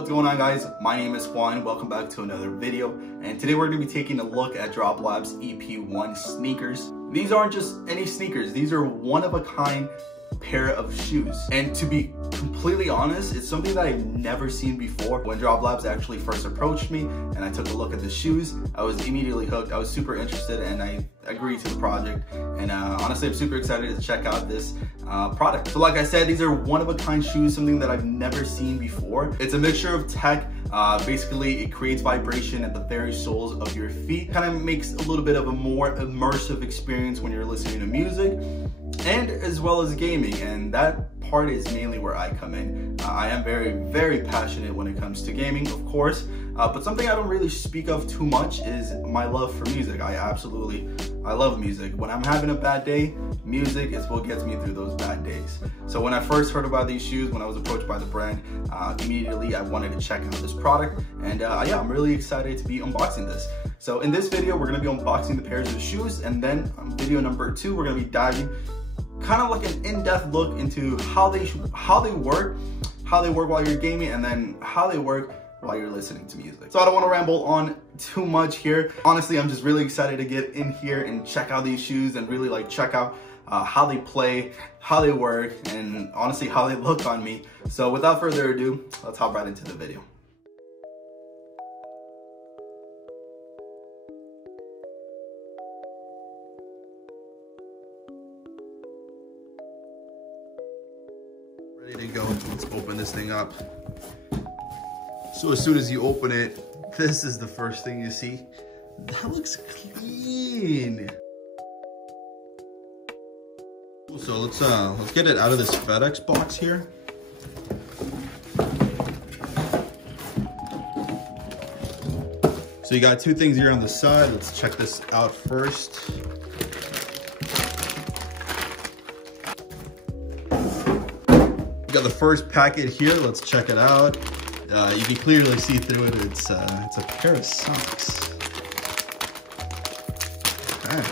What's going on, guys? My name is Juan. Welcome back to another video, and today we're going to be taking a look at Droplabs EP1 sneakers. These aren't just any sneakers, these are one-of-a-kind pair of shoes, and to be completely honest, it's something that I've never seen before. When Droplabs actually first approached me and I took a look at the shoes, I was immediately hooked. I was super interested and I agreed to the project, and honestly I'm super excited to check out this product. So like I said, these are one-of-a-kind shoes, something that I've never seen before. It's a mixture of tech. Basically it creates vibration at the very soles of your feet, kind of makes a little bit of a more immersive experience when you're listening to music and as well as gaming, and that part is mainly where I come in. I am very passionate when it comes to gaming, of course, but something I don't really speak of too much is my love for music. I love music. When I'm having a bad day, music is what gets me through those bad days. So when I first heard about these shoes, when I was approached by the brand, immediately I wanted to check out this product, and yeah, I'm really excited to be unboxing this. So in this video, we're gonna be unboxing the pairs of shoes, and then on video number 2, we're gonna be diving kind of like an in-depth look into how they work while you're gaming, and then how they work while you're listening to music. So I don't want to ramble on too much here. Honestly, I'm just really excited to get in here and check out these shoes and really like check out how they play, how they work, and honestly how they look on me. So without further ado, let's hop right into the video. Ready to go. Let's open this thing up. So as soon as you open it, this is the first thing you see. That looks clean. So let's get it out of this FedEx box here. So you got two things here on the side. Let's check this out first. You got the first packet here. Let's check it out. You can clearly see through it. It's a pair of socks. Okay.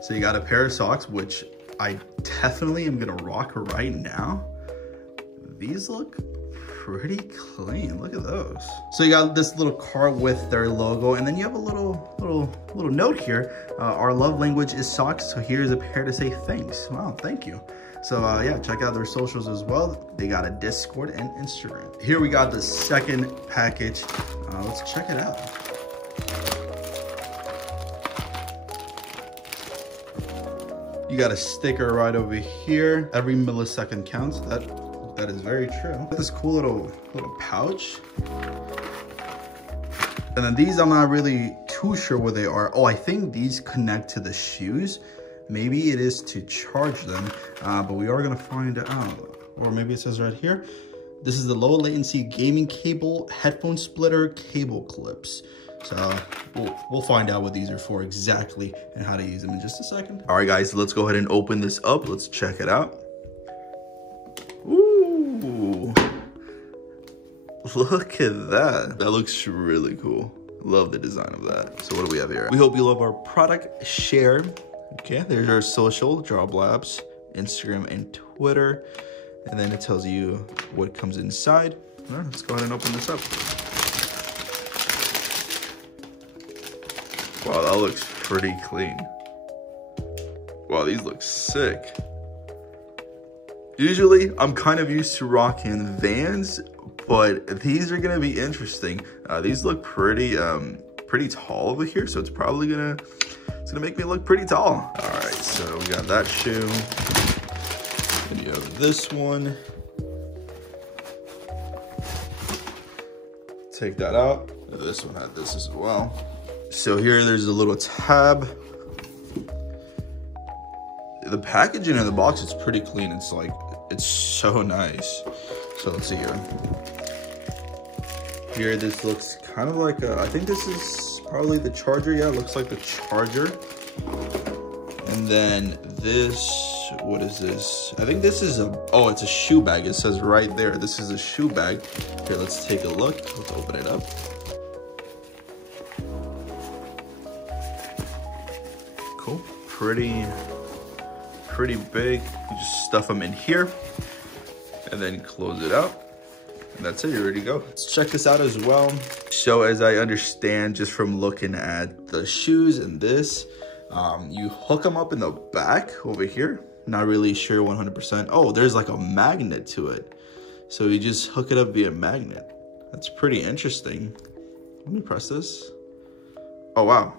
So you got a pair of socks, which I definitely am gonna rock right now. These look pretty clean. Look at those. So you got this little card with their logo, and then you have a little note here. Our love language is socks, so here's a pair to say thanks. Wow, thank you. So yeah, check out their socials as well. They got a Discord and Instagram. Here we got the second package. Let's check it out. You got a sticker right over here. Every millisecond counts. That is very true. This cool little pouch. And then these, I'm not really too sure what they are. Oh, I think these connect to the shoes. Maybe it is to charge them, but we are gonna find out. Or maybe it says right here, this is the low latency gaming cable headphone splitter cable clips. So we'll find out what these are for exactly and how to use them in just a second. All right, guys, let's go ahead and open this up. Let's check it out. Ooh, look at that. That looks really cool. Love the design of that. So what do we have here? We hope you love our product. Share. Okay, there's our social, Droplabs, Instagram and Twitter. And then it tells you what comes inside. All right, let's go ahead and open this up. Wow, that looks pretty clean. Wow, these look sick. Usually, I'm kind of used to rocking Vans, but these are gonna be interesting. These look pretty tall over here, so it's probably gonna make me look pretty tall. All right, so we got that shoe. Then you have this one. Take that out. This one had this as well. So here, there's a little tab. The packaging in the box is pretty clean. It's so nice. So let's see here. Here, this looks kind of like I think this is probably the charger. Yeah, it looks like the charger. And then this, what is this? I think this is it's a shoe bag. It says right there, this is a shoe bag. Here, let's take a look. Let's open it up. Cool, pretty big. You just stuff them in here. and then close it out. And that's it, you're ready to go. Let's check this out as well. So as I understand, just from looking at the shoes and this, you hook them up in the back over here. Not really sure 100%. Oh, there's like a magnet to it. So you just hook it up via magnet. That's pretty interesting. Let me press this. Oh, wow.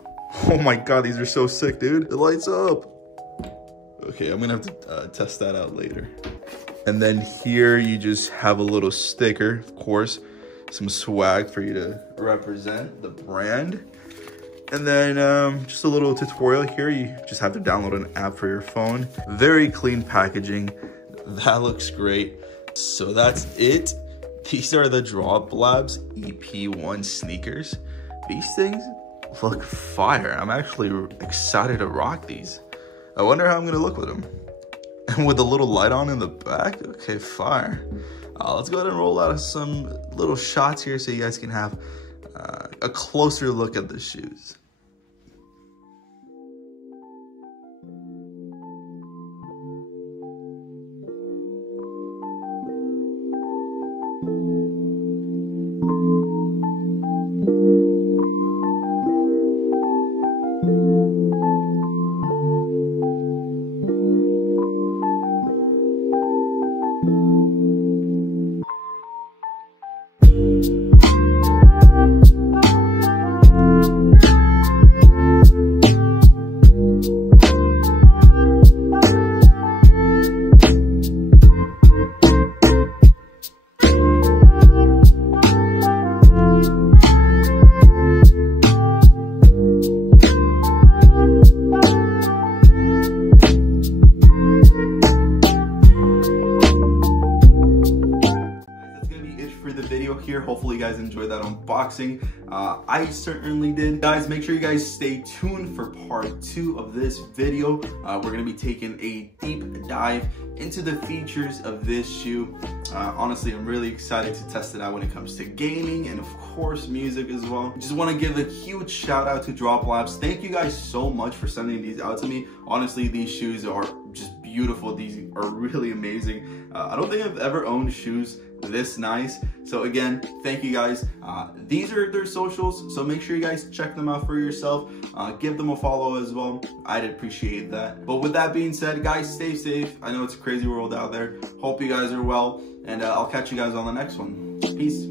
Oh my God, these are so sick, dude. It lights up. Okay, I'm gonna have to test that out later. And then here you just have a little sticker, of course, some swag for you to represent the brand. And then just a little tutorial here. You just have to download an app for your phone. Very clean packaging. That looks great. So that's it. These are the Droplabs EP1 sneakers. These things look fire. I'm actually excited to rock these. I wonder how I'm gonna look with them. And with a little light on in the back, okay, fire. Let's go ahead and roll out some little shots here so you guys can have a closer look at the shoes. Here, hopefully you guys enjoyed that unboxing. I certainly did. Guys, make sure you guys stay tuned for part 2 of this video. We're gonna be taking a deep dive into the features of this shoe. Honestly, I'm really excited to test it out when it comes to gaming and of course music as well. Just want to give a huge shout out to Droplabs. Thank you guys so much for sending these out to me. Honestly, these shoes are just beautiful. These are really amazing. I don't think I've ever owned shoes this nice. So again, thank you guys. These are their socials, so make sure you guys check them out for yourself. Give them a follow as well. I'd appreciate that. But with that being said, guys, stay safe. I know it's a crazy world out there. Hope you guys are well, and I'll catch you guys on the next one. Peace.